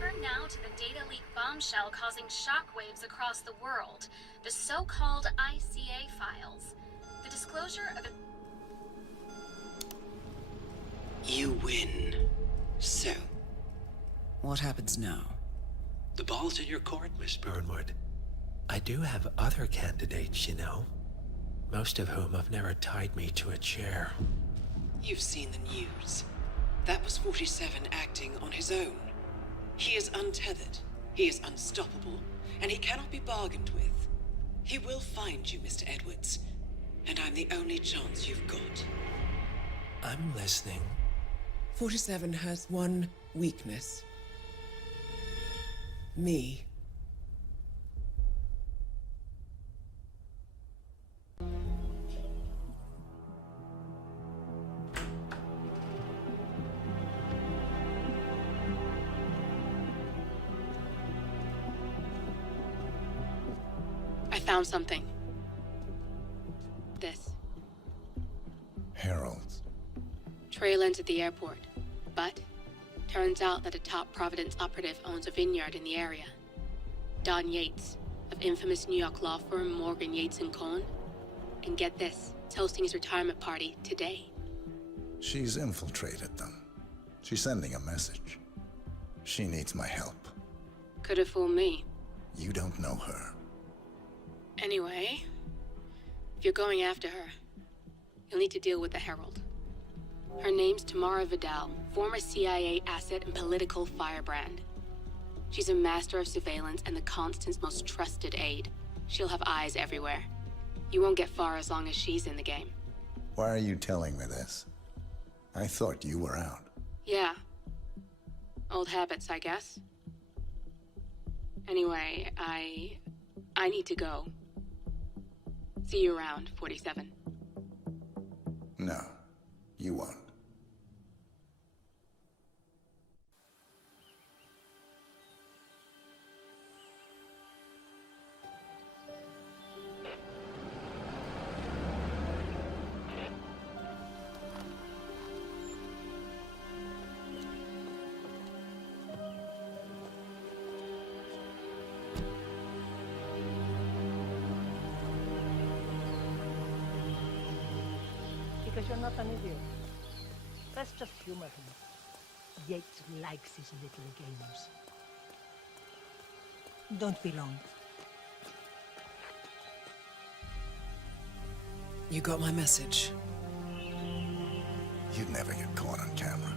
turn now to the data leak bombshell causing shockwaves across the world, the so-called ICA files. The disclosure of You win. So, What happens now? the ball's in your court, Miss Burnwood. I do have other candidates, you know. Most of whom have never tied me to a chair. You've seen the news. That was 47 acting on his own. He is untethered, he is unstoppable, and he cannot be bargained with. He will find you, Mr. Edwards, and I'm the only chance you've got. I'm listening. 47 has one weakness. Me. I found something. This. Heralds. Trail ends at the airport. But turns out that a top Providence operative owns a vineyard in the area. Don Yates, of infamous New York law firm Morgan, Yates & Cohn. And get this, is hosting his retirement party today. She's infiltrated them. She's sending a message. She needs my help. Could have fooled me. You don't know her. Anyway, if you're going after her, you'll need to deal with the Herald. Her name's Tamara Vidal, former CIA asset and political firebrand. She's a master of surveillance and the Constant's most trusted aide. She'll have eyes everywhere. You won't get far as long as she's in the game. Why are you telling me this? I thought you were out. Yeah. Old habits, I guess. Anyway, I need to go. See you around, 47. No, you won't. Because you're not an idiot. Let's just humor him. Yates likes his little games. Don't be long. You got my message. You'd never get caught on camera.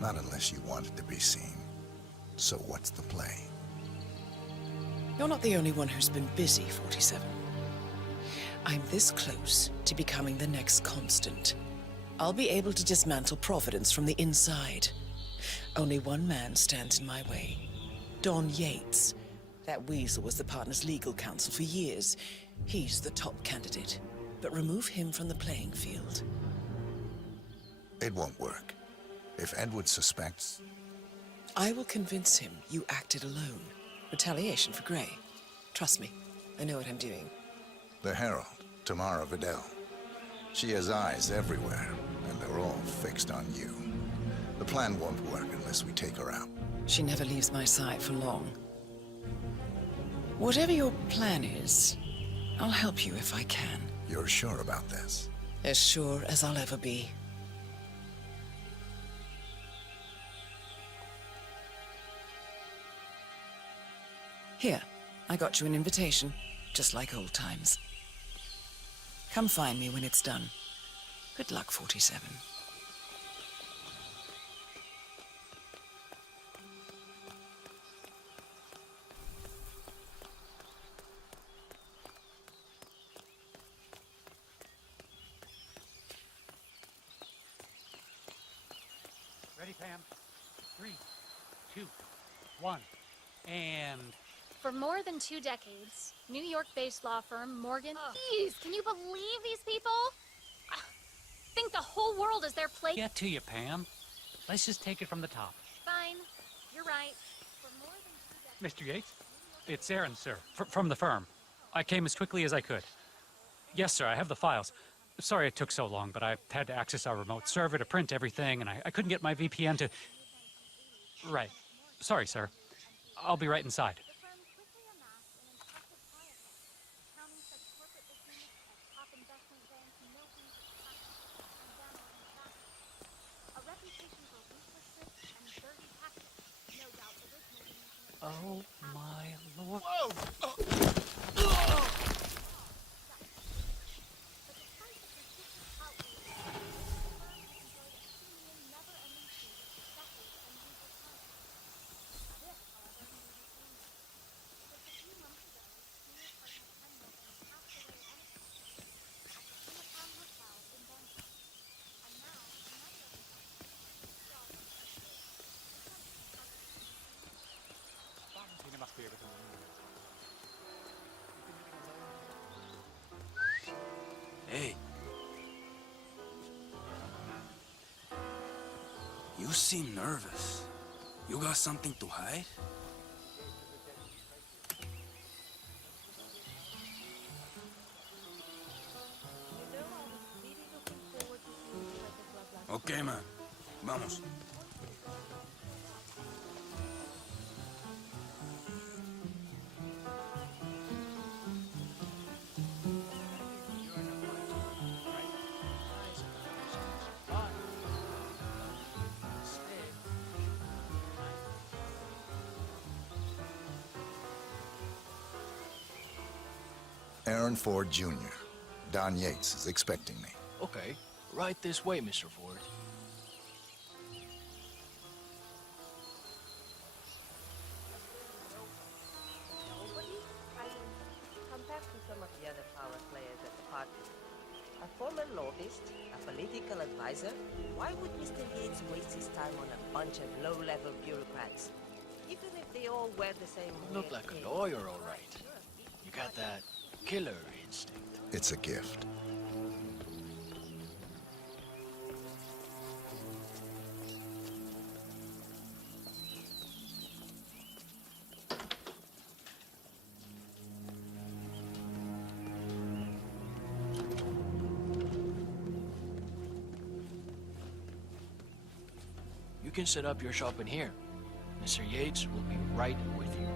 Not unless you wanted to be seen. So what's the play? You're not the only one who's been busy, 47. I'm this close to becoming the next Constant. I'll be able to dismantle Providence from the inside. Only one man stands in my way. Don Yates. That weasel was the partner's legal counsel for years. He's the top candidate. But remove him from the playing field. It won't work. If Edward suspects... I will convince him you acted alone. Retaliation for Grey. Trust me, I know what I'm doing. The Herald, Tamara Vidal. She has eyes everywhere, and they're all fixed on you. The plan won't work unless we take her out. She never leaves my side for long. Whatever your plan is, I'll help you if I can. You're sure about this? As sure as I'll ever be. Here, I got you an invitation, just like old times. Come find me when it's done. Good luck, 47. Ready, Pam? 3, 2, 1, and... For more than 2 decades, New York-based law firm Morgan... Jeez, can you believe these people? Think the whole world is their play... Get to you, Pam. Let's just take it from the top. Fine, you're right. For more than 2 decades... Mr. Yates? It's Aaron, sir, from the firm. I came as quickly as I could. Yes, sir, I have the files. Sorry it took so long, but I had to access our remote server to print everything, and I couldn't get my VPN to... Right. Sorry, sir. I'll be right inside. The firm quickly amassed an impressive client list, counting such corporate behemoths as top investment banks, Milton's, and Gamma and Sachs. A reputation for ruthlessness and dirty tactics, no doubt originating in its Oh my lord. But despite the persistent outrage, the firm has enjoyed a seemingly never-ending streak of successes and legal triumphs. This, however, may be changing. Just a few months ago, senior partner Ken Milton passed away unexpectedly at the Hitman Hotel in Bangkok. And now, another of his partners, John Hey. You seem nervous. You got something to hide? Okay, man. Vamos. Aaron Ford Jr. Don Yates is expecting me. Okay, right this way, Mr. Ford. Compared to some of the other power players at the party, a former lobbyist, a political advisor, why would Mr. Yates waste his time on a bunch of low-level bureaucrats? Even if they all wear the same... Look like a lawyer, all right. You got that killer instinct. It's a gift. You can set up your shop in here. Mr. Yates will be right with you.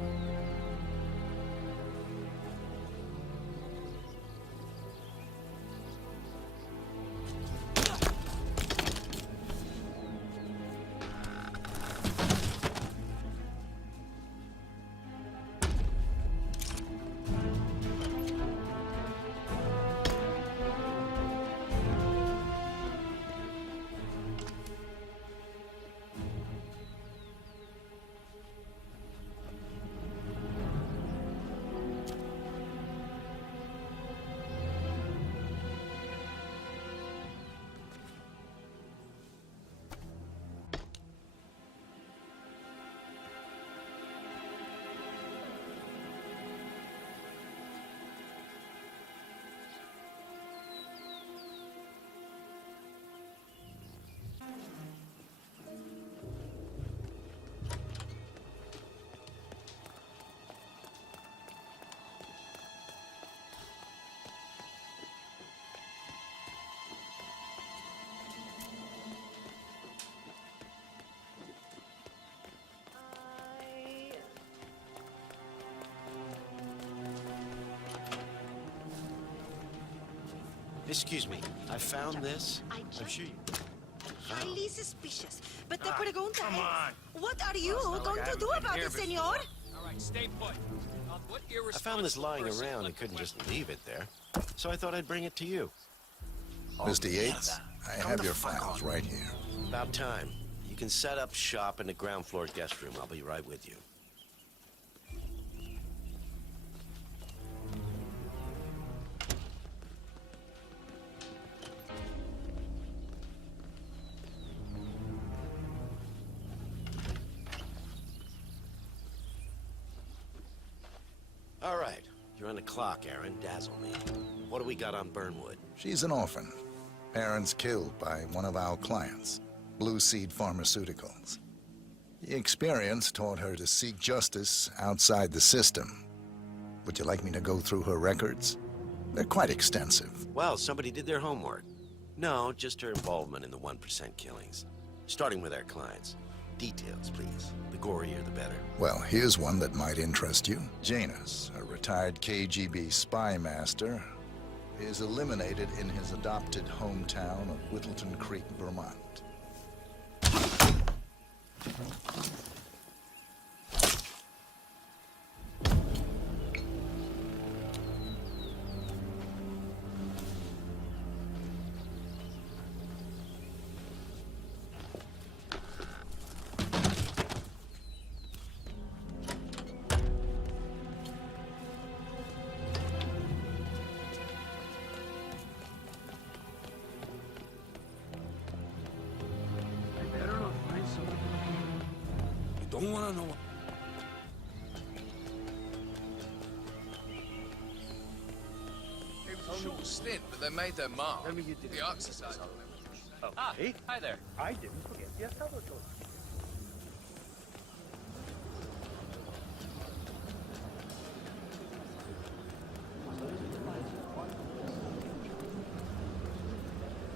Excuse me, I found this. I'm sure you... Highly suspicious. But the pregunta es, what are you going to do about it, senor? All right, stay put. I found this lying around and couldn't just leave it there. So I thought I'd bring it to you. Mr. Yates, I have your files right here. About time. You can set up shop in the ground floor guest room. I'll be right with you. All right. You're on the clock, Aaron. Dazzle me. What do we got on Burnwood? She's an orphan. Parents killed by one of our clients, Blue Seed Pharmaceuticals. The experience taught her to seek justice outside the system. Would you like me to go through her records? They're quite extensive. Well, somebody did their homework. No, just her involvement in the 1% killings. Starting with our clients. Details, please. The gorier, the better. Well, here's one that might interest you. Janus, a retired KGB spy master, is eliminated in his adopted hometown of Whittleton Creek, Vermont. Don't wanna know. It was a short stint, but they made their mark. The Ark Society. Hi there. I didn't forget your telephone.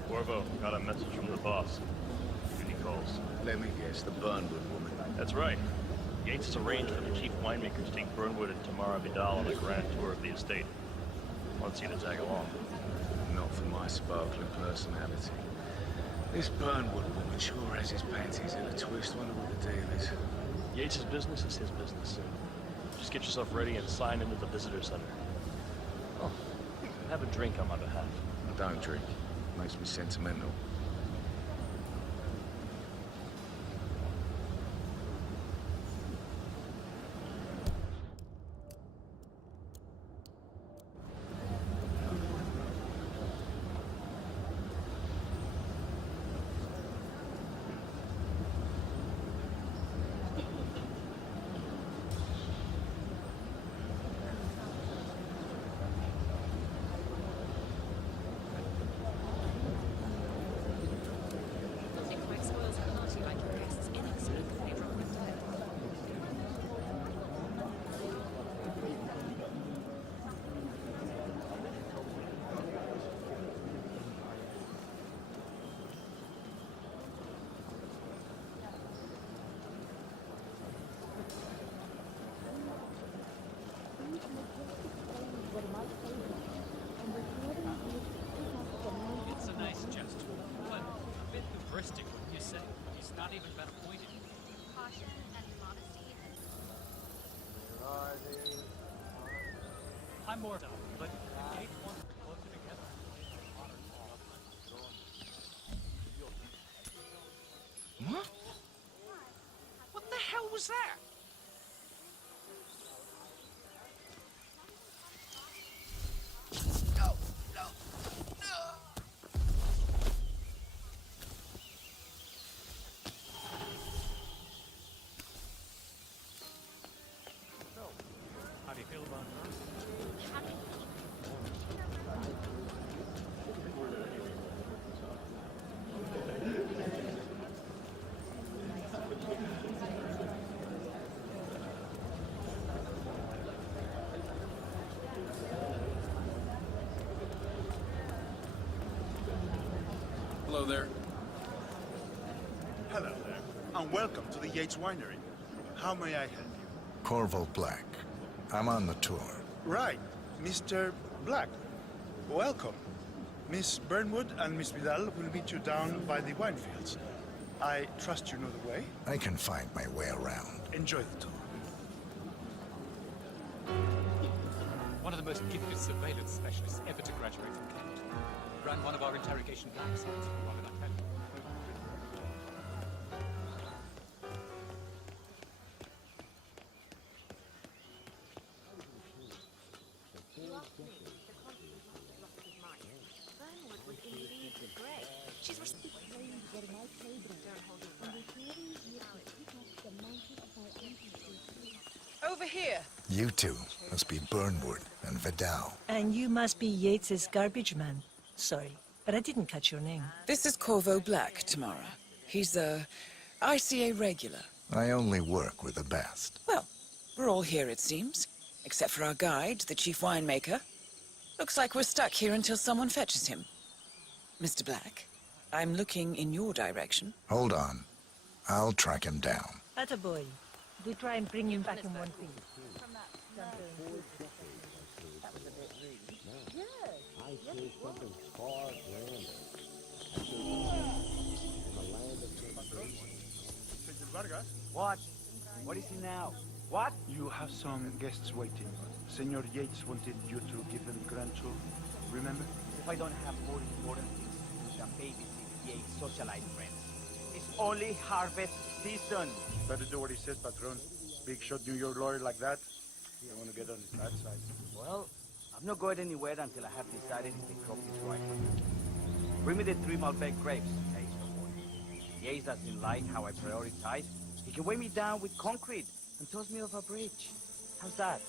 Corvo, got a message from the boss. Duty calls. Let me guess, the Burnwood woman. That's right. Yates has arranged for the chief winemakers to take Burnwood and Tamara Vidal on a grand tour of the estate. Wants you to tag along. Not for my sparkling personality. This Burnwood woman sure has his panties in a twist. Wonder what the deal is. Yates' business is his business. Just get yourself ready and sign into the visitor center. Oh, have a drink on my behalf. I don't drink. Makes me sentimental. It's a nice gesture, but a bit hubristic, wouldn't you say? He's not even been appointed. Caution and modesty. I'm more down, but if Yates wants to close it together, What? What the hell was that? how do you feel about her? Hello there. Hello there, and welcome to the Yates Winery. How may I help you? Corvo Black. I'm on the tour. Right, Mr. Black. Welcome. Miss Burnwood and Miss Vidal will meet you down by the wine fields. I trust you know the way. I can find my way around. Enjoy the tour. One of the most gifted surveillance specialists ever to graduate from Kent. Ran one of our interrogation black sites for long enough. Burnwood was indeed great. She's Over here. You two must be Burnwood and Vidal. And you must be Yates's garbage man. Sorry, but I didn't catch your name. This is Corvo Black, Tamara. He's a ICA regular. I only work with the best. Well, we're all here, it seems. Except for our guide, the chief winemaker. Looks like we're stuck here until someone fetches him. Mr. Black, I'm looking in your direction. Hold on. I'll track him down. Attaboy. Do try and bring him back in one piece. I see something far grander. What? What is it now? What? You have some guests waiting. Senor Yates wanted you to give them grand tour. Remember? If I don't have more important things to do than babysit Yates' socialite friends. It's only harvest season. Better do what he says, Patron. Big shot New York lawyer like that. You don't want to get on his bad side. Well, I'm not going anywhere until I have decided if the crop is right. Bring me the 3 Malbec grapes, Yates. Yates doesn't like how I prioritize. He can weigh me down with concrete and toss me off a bridge. How's that?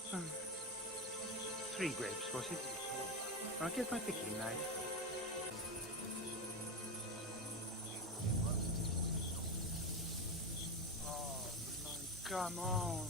3 grapes, was it? I'll get my picking knife. Oh, man, come on.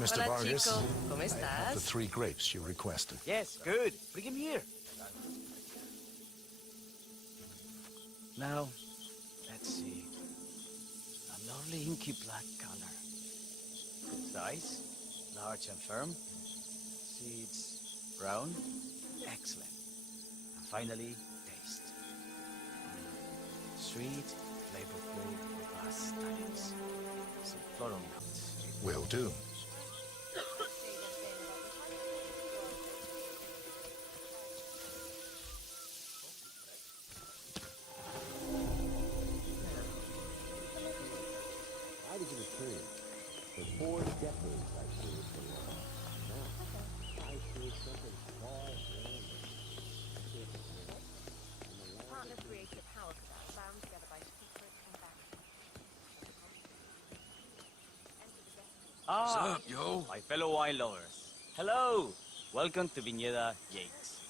Mr. Hola, Vargas, chico. ¿Cómo I have the estás? 3 grapes you requested. Yes, good. Bring him here. Now, let's see. A lovely inky black color. Good size, large and firm. Seeds brown. Excellent. And finally, taste. Sweet, flavorful, robust tannins. Some floral notes. Will do. How did you return? For 4 decades I served the law. Now, I serve something far grander. Partners created a power set bound together by secret and bounty. What's up, yo? My fellow wine lovers. Hello! Welcome to Viñeda Yates.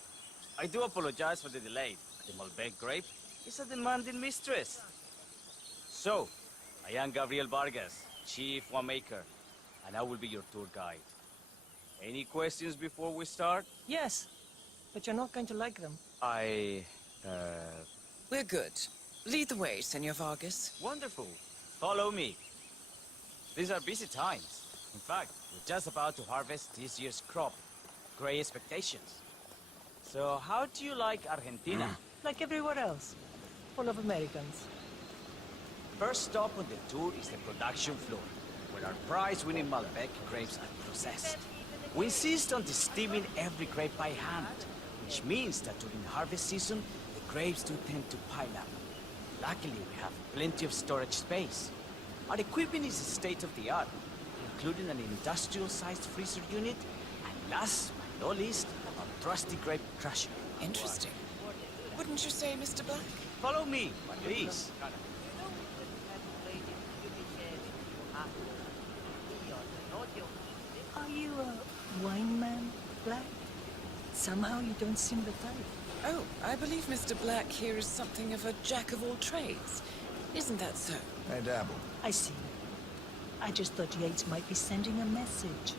I do apologize for the delay. The Malbec grape is a demanding mistress. So, I am Gabriel Vargas, Chief Winemaker, and I will be your tour guide. Any questions before we start? Yes, but you're not going to like them. We're good. Lead the way, Senor Vargas. Wonderful. Follow me. These are busy times. In fact, we're just about to harvest this year's crop. Great expectations. So, how do you like Argentina? Like everywhere else. Full of Americans. First stop on the tour is the production floor, where our prize-winning Malbec grapes are processed. We insist on steaming every grape by hand, which means that during harvest season, the grapes do tend to pile up. Luckily, we have plenty of storage space. Our equipment is state-of-the-art, including an industrial-sized freezer unit, and last but not least, a trusty grape crusher. Interesting. Wouldn't you say, Mr. Black? Follow me, please. Are you a wine man, Black? Somehow you don't seem the type. Oh, I believe Mr. Black here is something of a jack of all trades. Isn't that so? I dabble. I see. I just thought Yates might be sending a message.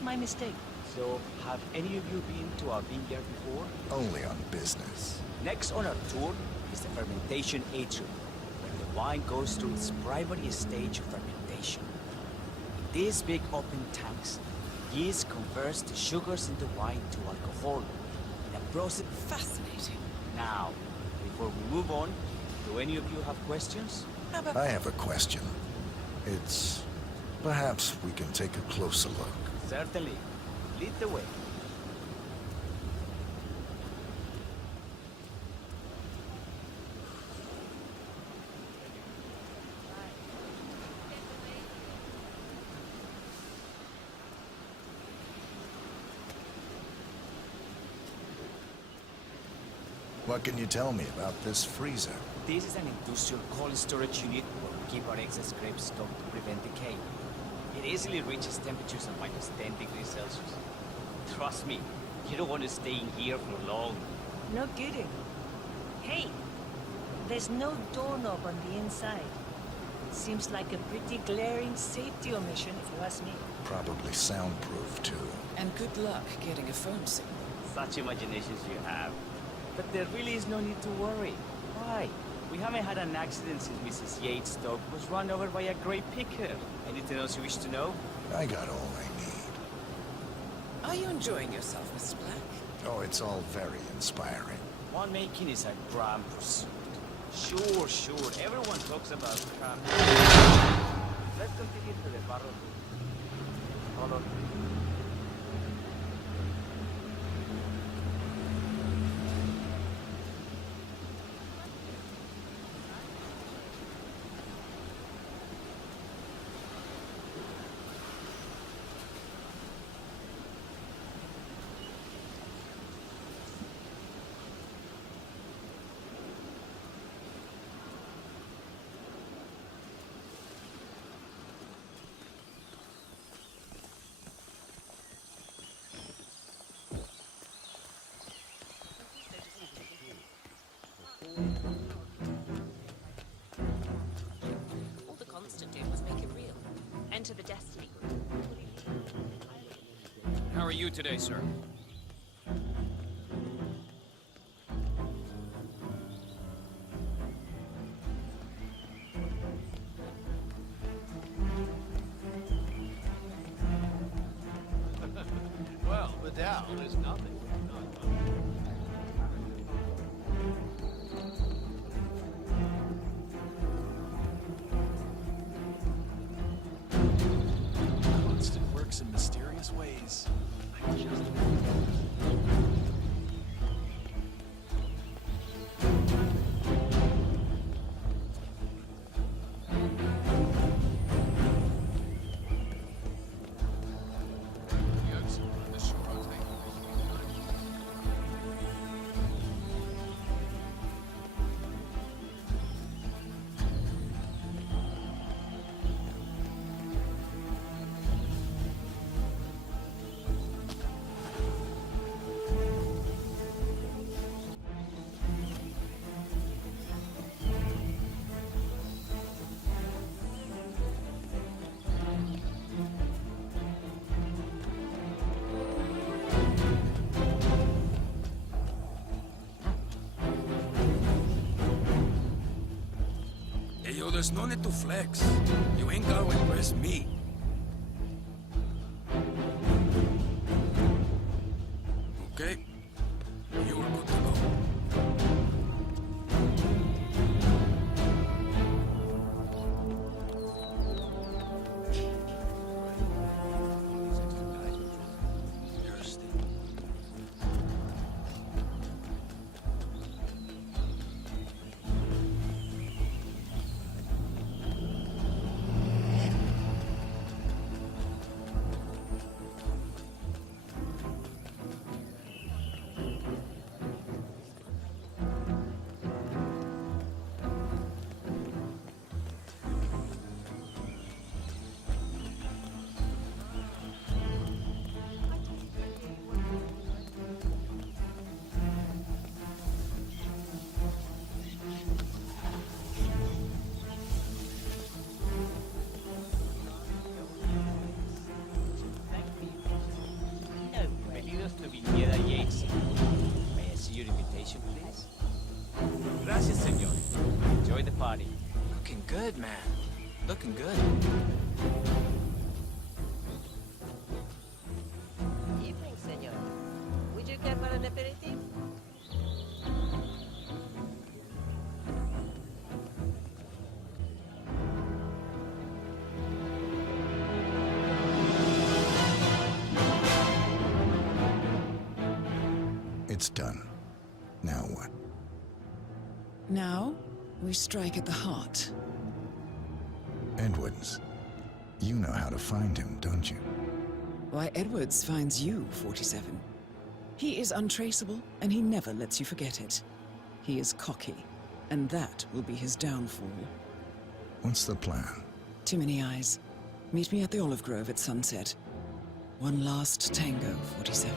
My mistake. So, have any of you been to our vineyard before? Only on business. Next on our tour is the fermentation atrium, where the wine goes through its primary stage of fermentation. In these big open tanks, yeast converts the sugars in the wine to alcohol in a process. Fascinating. Now, before we move on, do any of you have questions? I have a question. It's... perhaps we can take a closer look. Certainly. Lead the way. What can you tell me about this freezer? This is an industrial cold storage unit where we keep our excess grapes stocked to prevent decay. It easily reaches temperatures of minus 10 degrees Celsius. Trust me, you don't want to stay in here for long. No kidding. Hey, there's no doorknob on the inside. Seems like a pretty glaring safety omission if you ask me. Probably soundproof, too. And good luck getting a phone signal. Such imaginations you have. But there really is no need to worry. Why? We haven't had an accident since Mrs. Yates' dog was run over by a grape picker. Anything else you wish to know? I got all I need. Are you enjoying yourself, Mr. Black? Oh, it's all very inspiring. Winemaking is a grand pursuit. Sure. Everyone talks about craft. Let's continue to the barrel. Follow me. All the Constant did was make it real. Enter the Destiny group. How are you today, sir? Well, Vidal is nothing. Constant works in mysterious ways. Hey, yo, there's no need to flex. You ain't gotta impress me. Okay? You are good to go. good, man. Looking good. Evening, senor. Would you care for an aperitif? It's done. Now what? Now, we strike at the heart. Edwards. You know how to find him, don't you? Why, Edwards finds you, 47. He is untraceable, and he never lets you forget it. He is cocky, and that will be his downfall. What's the plan? Too many eyes. Meet me at the Olive Grove at sunset. One last tango, 47.